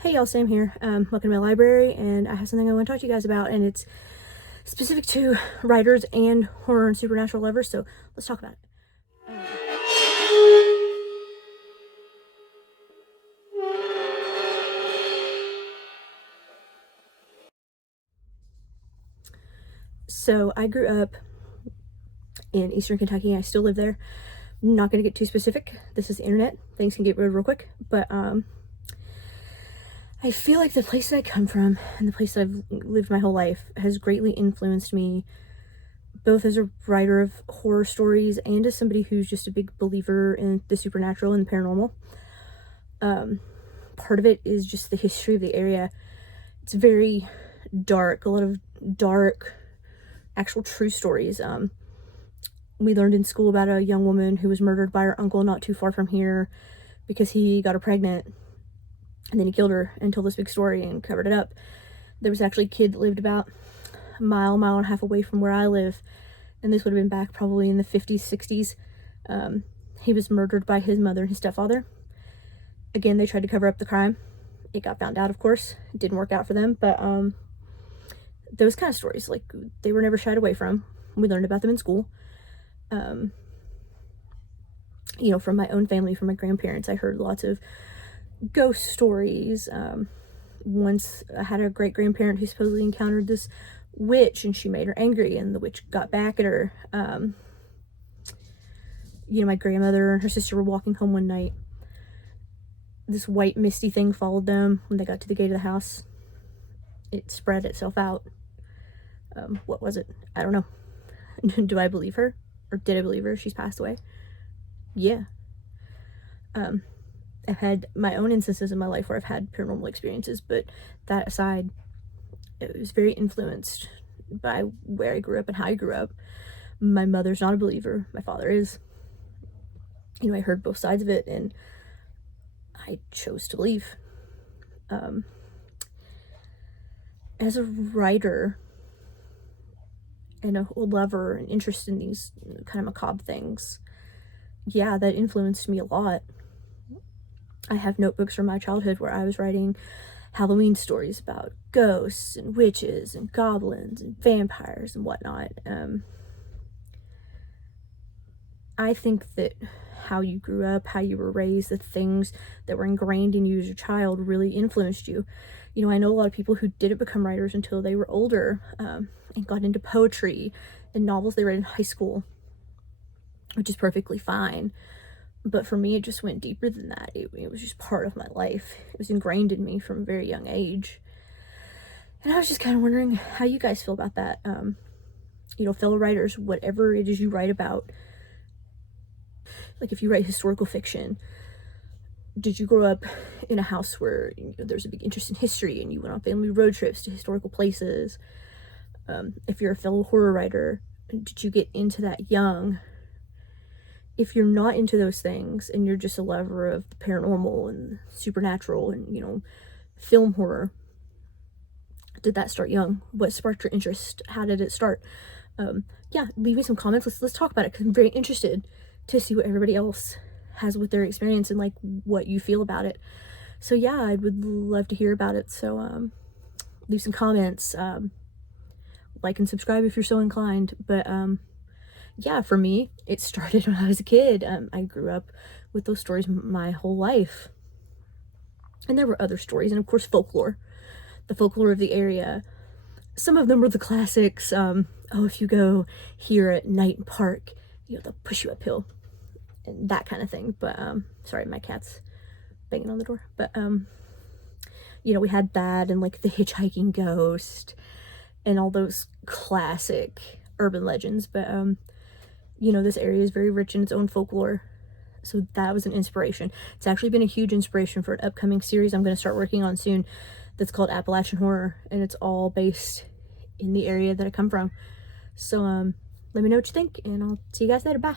Hey y'all, Sam here. Welcome to my library, and I have something I want to talk to you guys about, and it's specific to writers and horror and supernatural lovers, so let's talk about it. So I grew up in Eastern Kentucky. I still live there. I'm not going to get too specific. This is the internet. Things can get weird real quick, but I feel like the place that I come from and the place that I've lived my whole life has greatly influenced me, both as a writer of horror stories and as somebody who's just a big believer in the supernatural and the paranormal. Part of it is just the history of the area. It's very dark, a lot of dark, actual true stories. We learned in school about a young woman who was murdered by her uncle not too far from here because he got her pregnant, and then he killed her and told this big story and covered it up. There was actually a kid that lived about a mile and a half away from where I live, and this would have been back probably in the 50s, 60s. He was murdered by his mother and his stepfather. Again, they tried to cover up the crime. It got found out, of course. It didn't work out for them, but those kind of stories, like, they were never shied away from. We learned about them in school. You know, from my own family, from my grandparents, I heard lots of ghost stories. Once I had a great grandparent who supposedly encountered this witch, and she made her angry, and the witch got back at her. You know, my grandmother and her sister were walking home one night. This white misty thing followed them. When they got to the gate of the house, it spread itself out. What was it? I don't know. Do I believe her? Or did I believe her? She's passed away. Yeah. I've had my own instances in my life where I've had paranormal experiences, but that aside, it was very influenced by where I grew up and how I grew up. My mother's not a believer. My father is. You know, I heard both sides of it, and I chose to believe. As a writer and a lover and interested in these kind of macabre things, yeah, that influenced me a lot. I have notebooks from my childhood where I was writing Halloween stories about ghosts and witches and goblins and vampires and whatnot. I think that how you grew up, how you were raised, the things that were ingrained in you as a child really influenced you. You know, I know a lot of people who didn't become writers until they were older, and got into poetry and novels they read in high school, which is perfectly fine. But for me, it just went deeper than that. It was just part of my life. It was ingrained in me from a very young age. And I was just kind of wondering how you guys feel about that. You know, fellow writers, whatever it is you write about, like if you write historical fiction, did you grow up in a house where, you know, there's a big interest in history and you went on family road trips to historical places? If you're a fellow horror writer, did you get into that young? If you're not into those things and you're just a lover of the paranormal and supernatural and, you know, film horror, did that start young? What sparked your interest? How did it start? Yeah, leave me some comments. Let's talk about it, because I'm very interested to see what everybody else has with their experience and like what you feel about it. So yeah, I would love to hear about it. So leave some comments, like and subscribe if you're so inclined. But yeah, for me, it started when I was a kid. I grew up with those stories my whole life, and there were other stories, and of course folklore, the folklore of the area. Some of them were the classics. Oh, if you go here at night park, you know, they'll push you uphill and that kind of thing. But sorry, my cat's banging on the door. But you know, we had that, and like the hitchhiking ghost and all those classic urban legends. But you know, this area is very rich in its own folklore, so that was an inspiration. It's actually been a huge inspiration for an upcoming series I'm going to start working on soon that's called Appalachian Horror, and it's all based in the area that I come from. So let me know what you think, and I'll see you guys later. Bye.